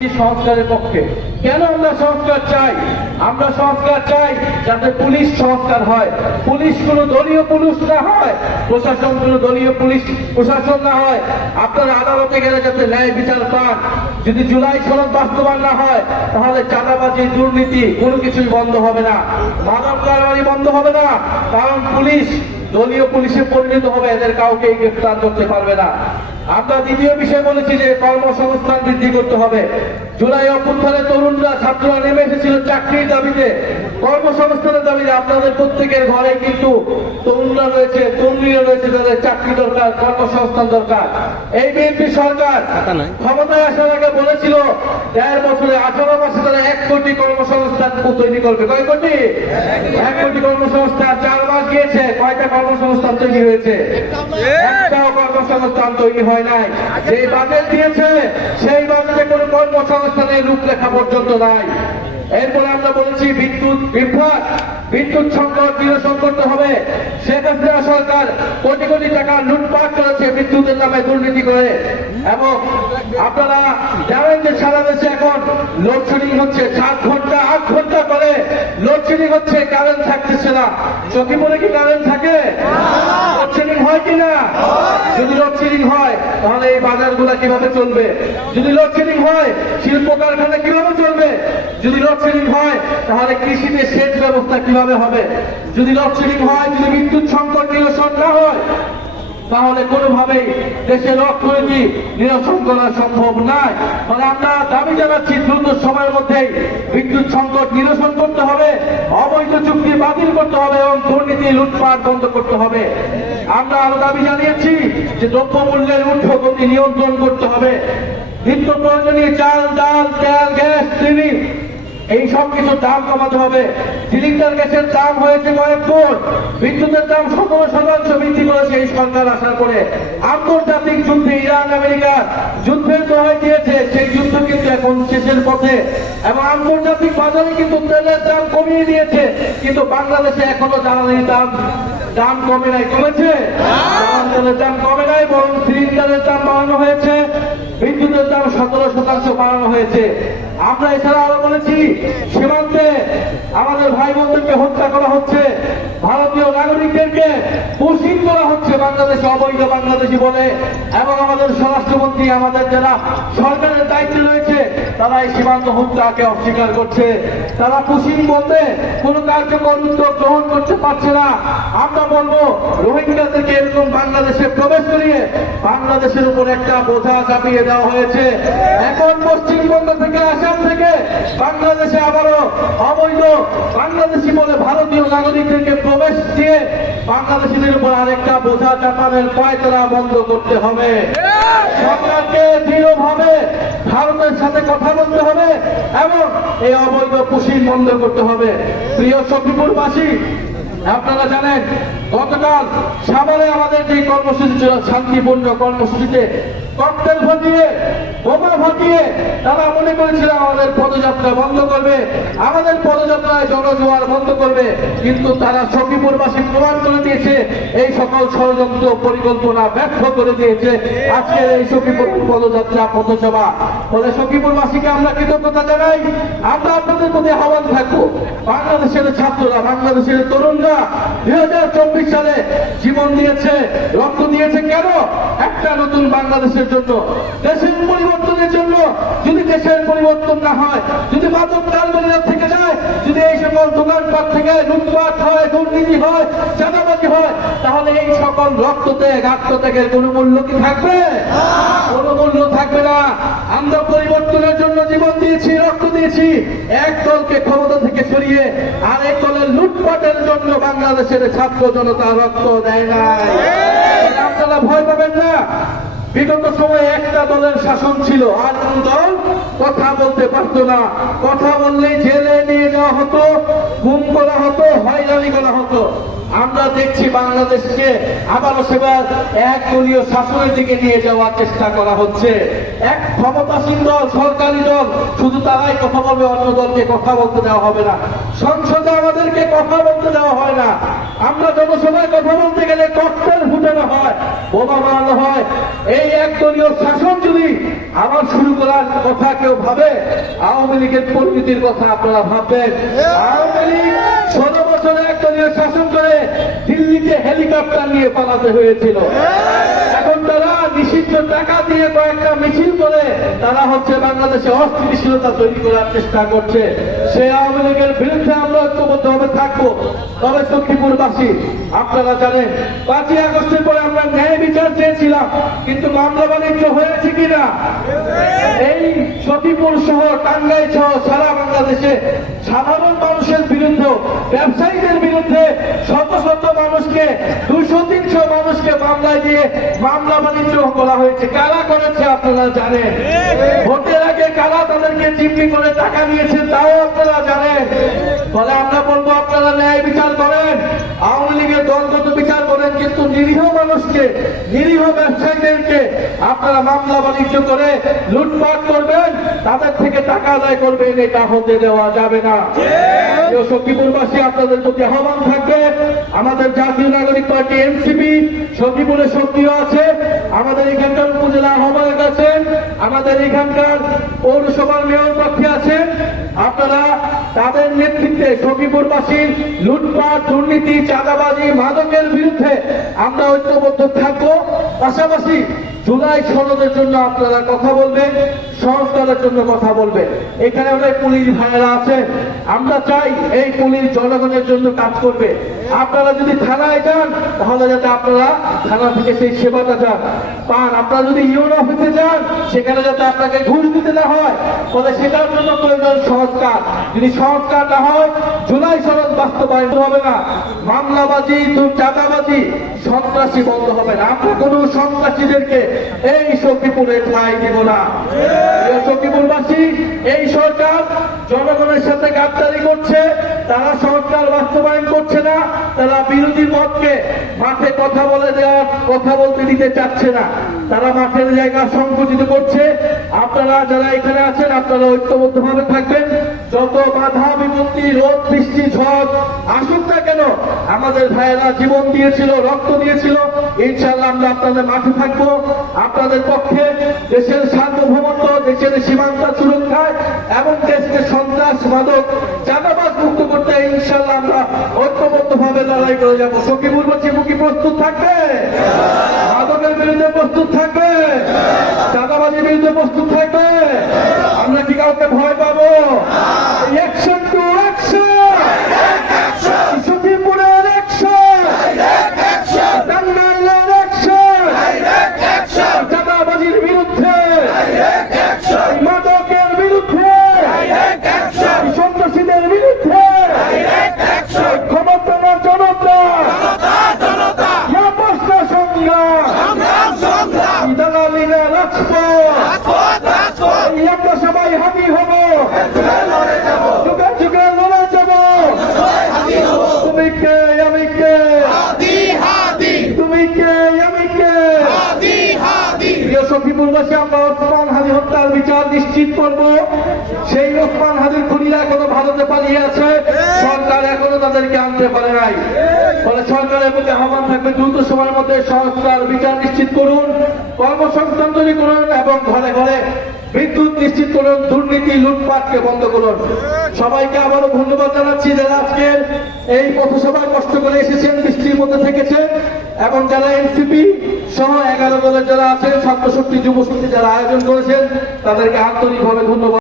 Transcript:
সংস্কারের পক্ষে। কেন আমরা সংস্কার চাই? আমরা সংস্কার চাই যাতে পুলিশ সংস্কার হয়, পুলিশ কোনো দলীয় পুলিশ না হয়, প্রশাসন কোনো দলীয় পুলিশ প্রশাসন না হয়। আপনারা আদালতে গেলে যাতে ন্যায় বিচার পান। যদি জুলাই সনদ বাস্তবায়ন না হয় তাহলে চাঁদাবাজি, দুর্নীতি কোনো কিছুই বন্ধ হবে না, মাদক কারবারি বন্ধ হবে না, কারণ পুলিশ দলীয় পুলিশে পরিণত হবে, এদের কাউকে গ্রেফতার করতে পারবে না। আমরা দ্বিতীয় বিষয় বলেছি যে কর্মসংস্থান বৃদ্ধি করতে হবে। জুলাই অভ্যুত্থানে তরুণরা, ছাত্ররা নেমে এসেছিল চাকরির দাবিতে, কর্মসংস্থানের দাবিতে। আপনাদের প্রত্যেকের ঘরে কিন্তু তরুণরা রয়েছে, তরুণীরা রয়েছে, তাদের চাকরি দরকার, কর্মসংস্থান দরকার। এই বিএনপি সরকার ক্ষমতায় আসার আগে বলেছিল ১.৫ বছরে ১৮ মাসে তারা ১ কোটি কর্মসংস্থান তৈরি করবে। কয় কোটি? ১ কোটি কর্মসংস্থান। ৪ মাস গিয়েছে, কয়টা কর্মসংস্থান তৈরি হয়েছে? একটাও কর্মসংস্থান তৈরি হয় নাই। যে বাজেট দিয়েছে সেই বাজেটে কোনো কর্মসংস্থানের রূপরেখা পর্যন্ত নাই। এরপরে আমরা বলেছি বিদ্যুৎ সংকট নিরসন করতে হবে। শেখ হাসিনা সরকার কোটি কোটি টাকা লুটপাট করেছে বিদ্যুতের নামে দুর্নীতি করে। এবং আপনারা জানেন যে সারা দেশে এখন লোডশেডিং হচ্ছে, 7 ঘন্টা 8 ঘন্টা করে লোডশেডিং হচ্ছে, কারেন্ট থাকতেছে না। সখীপুরে কি কারেন্ট থাকে? লোডশেডিং হয় কিনা? যদি লোডশেডিং হয় তাহলে এই বাজারগুলা কিভাবে চলবে? যদি লোডশেডিং হয় শিল্প কারখানা কিভাবে চলবে? যদি লোডশেডিং হয় তাহলে কৃষিতে সেচ ব্যবস্থা কিভাবে হবে? যদি লোডশেডিং হয়, যদি বিদ্যুৎ সংকট নিরসন না হয় তাহলে কোনোভাবেই দেশের অর্থনীতি নিরসন করা সম্ভব নয়। ফলে আমরা দাবি জানাচ্ছি দ্রুত সময়ের মধ্যেই বিদ্যুৎ সংকট নিরসন করতে হবে, অবৈধ চুক্তি বাতিল করতে হবে এবং দুর্নীতি লুটপাট বন্ধ করতে হবে। আমরা আরো দাবি জানিয়েছি যে দ্রব্যমূল্যের ঊর্ধ্বগতি নিয়ন্ত্রণ করতে হবে। নিত্য প্রয়োজনীয় চাল, ডাল, তেল, গ্যাস, চিনি এই সব কিছুর দাম কমাতে হবে। সিলিন্ডার গ্যাসের দাম হয়েছে কয়েক গুণ, বিদ্যুতের দাম 17% বৃদ্ধি করেছে এই সরকার আসার পরে। আন্তর্জাতিক যুদ্ধে ইরান আমেরিকা যুদ্ধের দোহাই দিয়েছে, সেই যুদ্ধ কিন্তু এখন শেষের পথে। এবং আন্তর্জাতিক বাজারে কিন্তু তেলের দাম কমিয়ে দিয়েছে, কিন্তু বাংলাদেশে এখনো জ্বালানির দাম কমে নাই। কমেছে? তেলের দাম কমে নাই, বরং সিলিন্ডারের দাম বাড়ানো হয়েছে, বিদ্যুতের দাম 17% বাড়ানো হয়েছে। আমরা এছাড়া আরো বলেছি সীমান্তে আমাদের ভাই বোনদেরকে হত্যা করা হচ্ছে, ভারতীয় নাগরিকদেরকে পুশিং করা হচ্ছে বাংলাদেশে অবৈধ বাংলাদেশি বলে। এবং আমাদের স্বরাষ্ট্রমন্ত্রী, আমাদের যারা সরকারের দায়িত্বে রয়েছে, তারা এই সীমান্ত হত্যাকে অস্বীকার করছে। তারা পুশিং বলতে কোন কার্যকর উদ্যোগ গ্রহণ করতে পারছে না। আমরা বলবো রোহিঙ্গাদেরকে এরকম বাংলাদেশে প্রবেশ করিয়ে বাংলাদেশের উপর একটা বোঝা চাপিয়ে দেওয়া হয়েছে। এখন পশ্চিমবঙ্গ থেকে, আসাম থেকে বাংলাদেশে আবারও অবৈধ বাংলাদেশি বলে ভারতীয় নাগরিকদেরকে প্রবেশ দিয়ে বাংলাদেশিদের উপর আরেকটা বোঝা চাপানোর পায়তারা বন্ধ করতে হবে। সরকারকে দৃঢ়ভাবে ভারতের সাথে কথা বলতে হবে এবং এই অবৈধ পুশিং বন্ধ করতে হবে। প্রিয় সখীপুরবাসী, আপনারা জানেন গতকাল সাভারে আমাদের যে কর্মসূচি ছিল, শান্তিপূর্ণ কর্মসূচিতে ককটেল ফাটিয়ে, বোমা ফাটিয়ে তারা মনে করেছিল আমাদের পদযাত্রা বন্ধ করবে, আমাদের পদযাত্রায় জনজোয়ার বন্ধ করবে। কিন্তু তারা সখীপুরবাসী প্রমাণ করে দিয়েছে এই সকল ষড়যন্ত্র পরিকল্পনা ব্যর্থ করে দিয়েছে আজকের এই সখীপুর পদযাত্রা, পথসভা। ফলে সখীপুরবাসীকে আমরা কৃতজ্ঞতা জানাই। আমরা আপনাদের প্রতি আহ্বান থাকবো, বাংলাদেশের ছাত্ররা, বাংলাদেশের তরুণরা 2024 সালে জীবন দিয়েছে, রক্ত দিয়েছে কেন? একটা নতুন বাংলাদেশের জন্য, দেশের পরিবর্তনের জন্য। যদি দেশের পরিবর্তন না হয়, যদি মাদক কারবারিরা থেকে যায়, যদি এই সকল দোকানপাট থেকে লুটপাট হয়, দুর্নীতি হয়, চাঁদাবাজি হয়, তাহলে এই সকল রক্তত্যাগ, আত্মত্যাগের কোনো মূল্য কি থাকবে? কোনো মূল্য থাকবে না। আমরা পরিবর্তনের জন্য জীবন দিয়েছি, রক্ত দিয়েছি। এক দলকে ক্ষমতা থেকে সরিয়ে আরেক দলের লুটপাটের জন্য বাংলাদেশের ছাত্র জনতা রক্ত দেয় নাই। আপনারা ভয় পাবেন না। বিগত সময়ে একটা দলের শাসন ছিল, আর কোন দল কথা বলতে পারত না। কথা বললেই জেলে নিয়ে যাওয়া হতো, গুম করা হতো, হয়রানি করা হতো। আমরা দেখছি বাংলাদেশকে আবারও সেবার এক দলীয় শাসনের দিকে নিয়ে যাওয়ার চেষ্টা করা হচ্ছে। এক ক্ষমতাসীন দল, সরকারি দল, শুধু তারাই কথা বলবে, অন্য দলকে কথা বলতে দেওয়া হবে না। সংসদে আমাদেরকে কথা বলতে দেওয়া হয় না। আমরা জনসভায় কথা বলতে গেলে ককটেল ফুটানো হয়, বোমা মারানো হয়। এই একদলীয় শাসন যদি আবার শুরু করার কথা কেউ ভাবে, আওয়ামী লীগের পরিণতির কথা আপনারা ভাববেন। আওয়ামী লীগ 16 বছরে একদলীয় শাসন করে দিল্লিতে হেলিকপ্টার নিয়ে পালাতে হয়েছিল। এখন তারা নিষিদ্ধ টাকা দিয়ে কয়েকটা মিছিল করে তারা হচ্ছে বাংলাদেশে অস্থিতিশীলতা তৈরি করার চেষ্টা করছে। সেই আওয়ামী লীগের বিরুদ্ধে আমরা ঐক্যবদ্ধভাবে থাকবো। তবে সখীপুরবাসী, আপনারা জানেন 5ই আগস্টের পরে আমরা ন্যায় বিচার চেয়েছিলাম, কিন্তু মামলা বাণিজ্য হয়েছে কিনা? এই সখীপুর সহ টাঙ্গাইল সহ সারা বাংলাদেশে সাধারণ মানুষের বিরুদ্ধে, ব্যবসায়ীদের বিরুদ্ধে শত শত মানুষকে, 200-300 মানুষকে মামলায় দিয়ে মামলা বাণিজ্য করা হয়েছে। কারা করেছে আপনারা জানেন। ভোটের আগে কারা তাদেরকে জিম্মি করে টাকা নিয়েছে তাও আপনারা জানেন। ফলে আমরা বলবো, আপনারা ন্যায় বিচার করেন, আওয়ামী লীগের দলগত বিচার করেন, কিন্তু নিরীহ মানুষকে, নিরীহ ব্যবসায়ীদেরকে আপনারা মামলা বাণিজ্য করে লুটপাট করবেন, তাদের থেকে টাকা আদায় করবেন, এটা হতে দেওয়া যাবে না। সখীপুরবাসী, আপনাদের প্রতি আহ্বান থাকবে, আমাদের জাতীয় নাগরিক পার্টি এনসিপি সখীপুরে সক্রিয় আছে। আমাদের এখানকার উপজেলা আহ্বায়ক আছেন, আমাদের এখানকার পৌরসভার মেয়র প্রার্থী আছেন। আপনারা তাদের নেতৃত্বে সখীপুরবাসীর লুটপাট, দুর্নীতি, চাঁদাবাজি, মাদকের বিরুদ্ধে আমরা ঐক্যবদ্ধ থাকবো। পাশাপাশি জুলাই সনদের জন্য আপনারা কথা বলবেন, সংস্কারের জন্য কথা বলবেন। এখানে অনেক পুলিশ ভাইয়েরা আছেন, আমরা চাই এই পুলিশ জনগণের জন্য কাজ করবে। আপনারা যদি থানায় যান, তাহলে যাতে আপনারা থানা থেকে সেই সেবাটা পান। আপনারা যদি ইউনো অফিসে যান, সেখানে যাতে আপনাকে ঘুষ দিতে না হয়, ফলে সেটার জন্য প্রয়োজন সংস্কার। যদি সংস্কার না হয়, জুলাই সনদ বাস্তবায়ন হবে না, মামলাবাজি, চাঁদাবাজি, সন্ত্রাসী বন্ধ হবে না। আমরা কোন সন্ত্রাসীদেরকে এই সখীপুরে ঠাঁই দিব না। সখীপুরবাসী, এই সরকার জনগণের সাথে গাদ্দারি করছে, তারা সংস্কার বাস্তবায়ন করছে না, তারা বিরোধী মতকে মাঠে কথা বলতে দিতে চাচ্ছে না, তারা মাঠের জায়গা সংকুচিত করছে। আপনারা যারা এখানে আছেন, আপনারা ঐক্যবদ্ধভাবে থাকবেন। যত বাধা বিপত্তি, রোদ বৃষ্টি ঝড় আসুক না কেন, আমাদের ভাইয়েরা জীবন দিয়েছিল, রক্ত দিয়েছিল, ইনশাআল্লাহ আমরা আপনাদের মাঠে থাকবো। আপনাদের পক্ষে দেশের সার্বভৌমত্ব, দেশের সীমান্ত সুরক্ষায় এবং দেশকে সন্ত্রাস, মাদক, চাঁদাবাজ মুক্ত করতে ইনশাআল্লাহ আমরা ঐক্যবদ্ধভাবে লড়াই করে যাবো। সখীপুরবাসী মুখী প্রস্তুত থাকবে, মাদকের বিরুদ্ধে প্রস্তুত থাকবে, চাঁদাবাজির বিরুদ্ধে প্রস্তুত থাকবে। আমরা কি কাউকে ভয় পাবো? অ্যাকশন টু অ্যাকশন, সখীপুরের অ্যাকশন, টাঙ্গাইলের অ্যাকশন, চাঁদাবাজির বিরুদ্ধে, মাদকের বিরুদ্ধে, সন্ত্রাসীদের বিরুদ্ধে, ক্ষমতার জনতা, সংগ্রাম, দালালিরা রাজপথ, আমরা সবাই হাতি হব, যুগে যুগে লড়ে যাব। তুমি কে আমি কে, তুমি কে আমি কে। প্রিয় সখীপুরবাসী, আমরা ওসমান হাদি হত্যার বিচার নিশ্চিত করব। সেই ওসমান হাদির খুনিরা এখনো ভারতে পালিয়ে আছে, সরকার এখনো তাদেরকে আনতে পারে নাই। ফলে সরকারের প্রতি আহ্বান থাকবে, দ্রুত সময়ের মধ্যে সংস্কার বিচার নিশ্চিত করুন, কর্মসংস্থান তৈরি করুন এবং ঘরে ঘরে বিদ্যুৎ নিশ্চিত করুন, দুর্নীতি, লুটপাটকে বন্ধ করুন। সবাইকে আবারও ধন্যবাদ জানাচ্ছি যারা আজকের এই পথসভায় কষ্ট করে এসেছেন, বৃষ্টির মধ্যে থেকেছেন, এবং যারা এনসিপি সহ 11 দলের যারা আছেন, ছাত্র শক্তি, যুব শক্তি যারা আয়োজন করেছেন, তাদেরকে আন্তরিকভাবে ধন্যবাদ।